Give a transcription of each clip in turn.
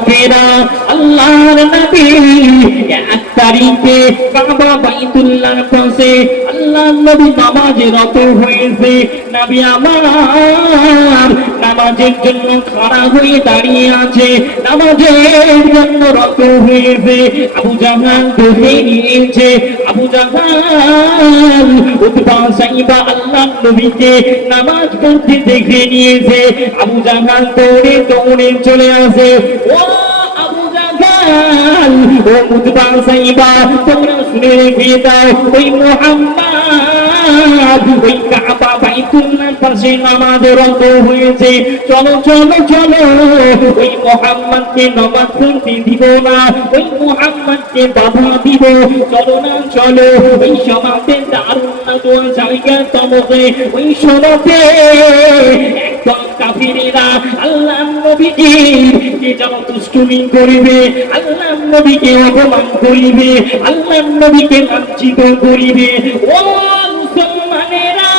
যুবকেরা, আল্লাহর নবী এক তারিখে কাবা বাইতুল্লাহর পাশে আল্লাহর নবী নামাজে রত হয়েছে। নবী আমার নামাজের জন্য খাড়া হয়ে দাঁড়িয়ে আছে, নামাজের জন্য রত হয়েছে। আবু জাহাল ধরে নিয়েছে। আবু জাহাল উতবা সাইবা আল্লাহর নবীকে নামাজ পড়তে দেখে নিয়েছে। আবু জাহাল দৌড়ে দৌড়ে চলে আসে। ও আবু জাহাল, ও উতবা সাইবা, তোমরা শুনে রেখে দাও, ওই মুহাম্মদ ওই কাবা বাইতুল্লাহর পাশে নামাজে রত হয়েছে। চলো চলো চলো, ওই মুহাম্মদকে নামাজ পড়তে দিব না, ওই মুহাম্মদকে বাধা দিব। চলো না চলো, ওই সমাজের দারুণ না দোয়া জায়গা তমকে ওই সমাজে একদম কাফিরেরা আল্লাহর নবীকে কে যেন দুষ্টুমি করিবে, আল্লাহর নবীকে অপমান করিবে, আল্লাহর নবীকে লাঞ্ছিত করিবে। ও মুসলমানেরা,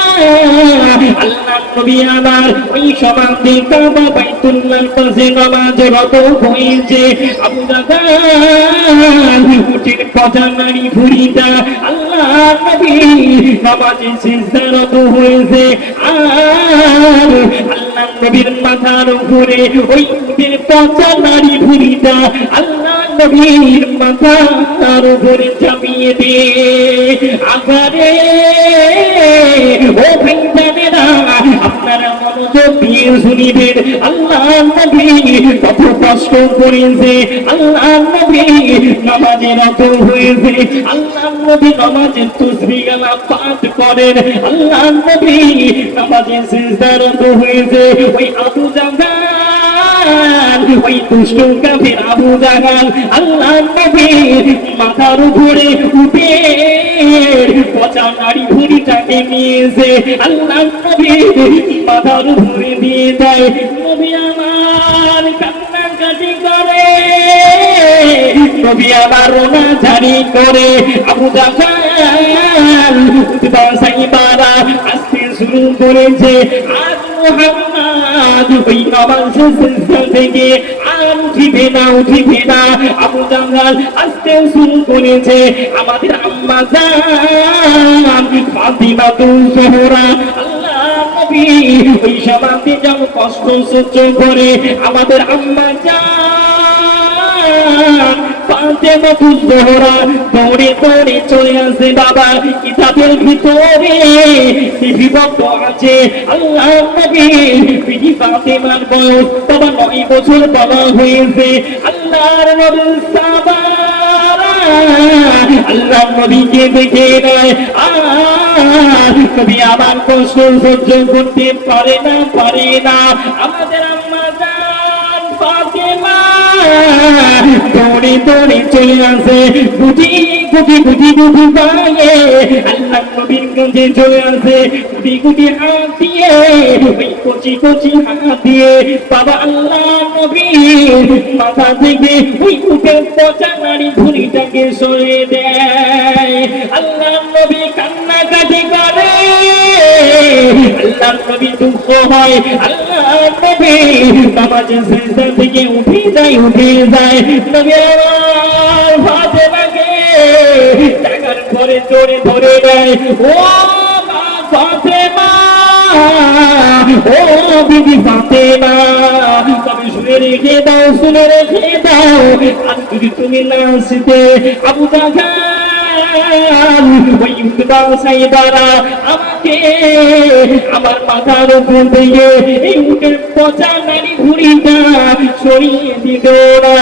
আল্লাহর নবী আমার ওই সমাজে কাবা বাইতুল্লাহর পাশে নামাজে রত হয়েছে। আবু জাহাল উটের পচা নারী ভুঁড়িটা আল্লাহর নবী নামাজে সিজদারত হয়েছে। আর আল্লাহর নবীর মাথার উপরে ওই উটের পচা নারী ভুঁড়িটা আল্লাহর নবীর মাথার উপরে চাপিয়ে দিয়ে আকারে ও ভাইজানেরা, আপনারা মনোযোগ দিয়ে শুনিবেন। আল্লাহর নবী কত কষ্ট করেছে, আল্লাহর নবী নামাজে রত হয়েছে, আল্লাহর নবী নামাজের তাসবিহ গালা পাঠ করেন, আল্লাহর নবী নামাজে সিজদারত হয়েছে। ওই আবু জাহাল, ওই দুষ্ট কাফির আবু জাহাল আল্লাহর নবীর মাথার উপরে উঠে পচা নারী ভুঁড়িটাকে নিয়েছে, আল্লাহর নবীর মাথার উপরে দিয়ে দেয়। নবী আমার কান্নাকাটি করে, নবী আমার রোনা জারি করে। আবু জাহাল উতবা সাইবারা আসতে শুরু করেছে। আজ মুহাম্মদ ওই নামাজে সিজদা থেকে আর উঠিবে না, উঠিবে না। আবু জাহাল আসতে শুরু করেছে। আমাদের আম্মা জান ফাতিমাতুল জোহরা আল্লাহর নবী ওই সমাজে যেমন কষ্ট সহ্য করে, আমাদের আম্মা জান ফাতিমাতুল জোহরা দৌড়ে দৌড়ে চলে আসে। বাবা কিতাবের ভিতরে লিপিবদ্ধ আছে আল্লাহর নবী বিবি ফাতিমার বয়স বাবা 9 বছর বাবা হয়েছে। আল্লাহর নবী সাহাবারা আল্লাহর নবীকে দেখে নেয়। আর নবী আমার কষ্ট সহ্য করতে পারে না, পারে না। আমাদের আম্মা জান ফাতিমা দৌড়ে দৌড়ে চলে আসে, গুটি গুটি গুটি গুটি পায়ে আল্লাহর নবীর কাছে চলে আসে। গুটি গুটি হাত দিয়ে ওই কচি কচি হাত দিয়ে বাবা আল্লাহর নবীর মাথা থেকে ওই উটের পচা নারী ভুঁড়িটাকে সরিয়ে দেয়। আল্লাহর নবী কান্নাকাটি করে, আল্লাহর নবী দুঃখ হয়। আল্লাহর নবী নামাজে সিজদা থেকে উঠে যায়, উঠে যায়। নবী আমার ফাতেমাকে টাকার পরে জোরে ধরে দেয়। ও মা ফাতেমা, ও বিবি ফাতেমা, তবে শুনে রেখে দাও, শুনে রেখে দাও। আর যদি তুমি না আসতে আবু জাহাল ওই উতবা সাইবারা আমাকে আমার মাথার উপর দিয়ে এই উটের পচা নারী ভুঁড়িটা সরিয়ে দিত না।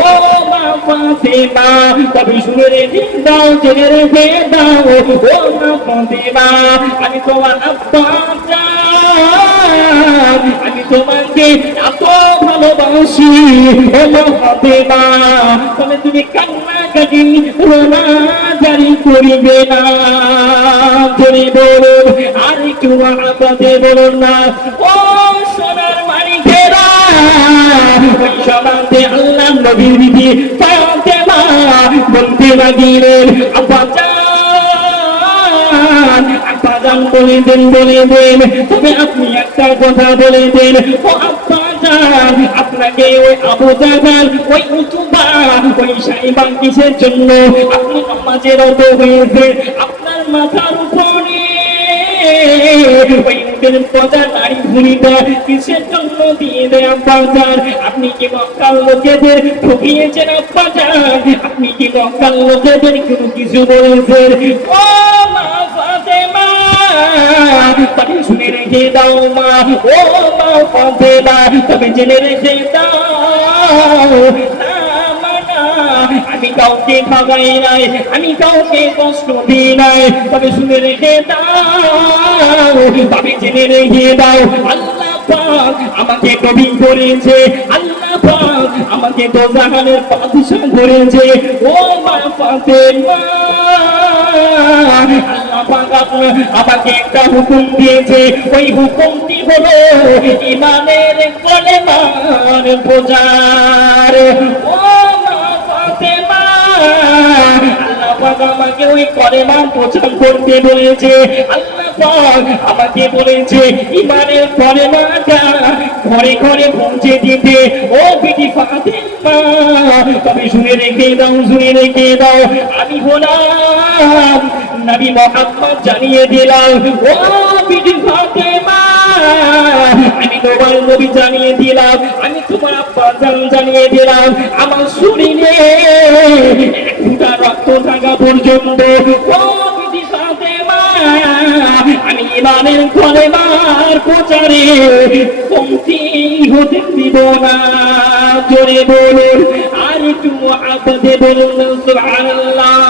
ও মা ফাতেমা, তবে শুনে রেখে দাও, জেনে রেখে দাও। ও মা ফাতেমা, আমি তোমার আব্বা জান, আমি তোমাকে এত ভালোবাসি। ও মা ফাতেমা, তবে তুমি কান্নাকাটি রোনা জারি করিবে না। জোরে বলুন, আর একটু আপাতে বলুন না। ও সোনার মানিকেরা, ওই সমাজে আল্লাহর নবীর বিবি ফাতেমা বলতে লাগিলেন, আব্বা জান, আব্বা জান বলে দেন, বলে দেন, তবে আপনি একটা কথা বলে দেন। ও আব্বা আব্বাজান আপনাকে ওই আবু জাহল ওই উতবা ওই সাইবা কিসের জন্য আপনি নামাজে রত হয়েছে আপনার মাথার উপরে ওই উটের পচা নারী ভূমিটা কিসের জন্য দিয়ে দেয় আব্বাজান আপনি কি মক্কার লোকেদের ঠকিয়েছেন আব্বাজান আপনি কি মক্কার লোকেদের কোনো কিছু বলেছেন ও মা ফাতেমা তবে শুনে রেখে দাও মা ও মা ফাতেমা তবে জেনে রেখে দাও না মানা আমি কাউকে ভাগাই নাই আমি কাউকে কষ্ট দিই নাই তবে শুনে রেখে দাও তবে জেনে রেখে দাও আল্লাহ পাক আমাকে কবি করেছে আল্লাহ পাক আমাকে দোজাহানের বাদশা করেছে ও মা ফাতেমা আল্লাহ পাক আমাকে একটা হুকুম দিয়েছে ওই হুকুমটি হলো ইমানের কলেমার প্রচার ও মা ফাতেমা আল্লাহ পাক আমাকে ওই কলেমার প্রচার করতে বলেছে আল্লাহ পাক আমাকে বলেছে ইমানের কলেমাটা ঘরে ঘরে পৌঁছে দিতে ও বিটি ফাতেমা তবে শুনে রেখে দাও আমি হলাম নবী মুহাম্মদ জানিয়ে দিলাম ও বিটি ফাতেমা আমি তোমার নবী জানিয়ে দিলাম আমি তোমার আব্বা জানিয়ে দিলাম আমার শরীরে এক ফোঁটা রক্ত থাকা পর্যন্ত ও বিটি ফাতেমা আমি ইমানের কলেমার প্রচারে কমতি হতে দিব না জোরে বলুন আর একটু আব্বাদে বলুন সুবহানাল্লাহ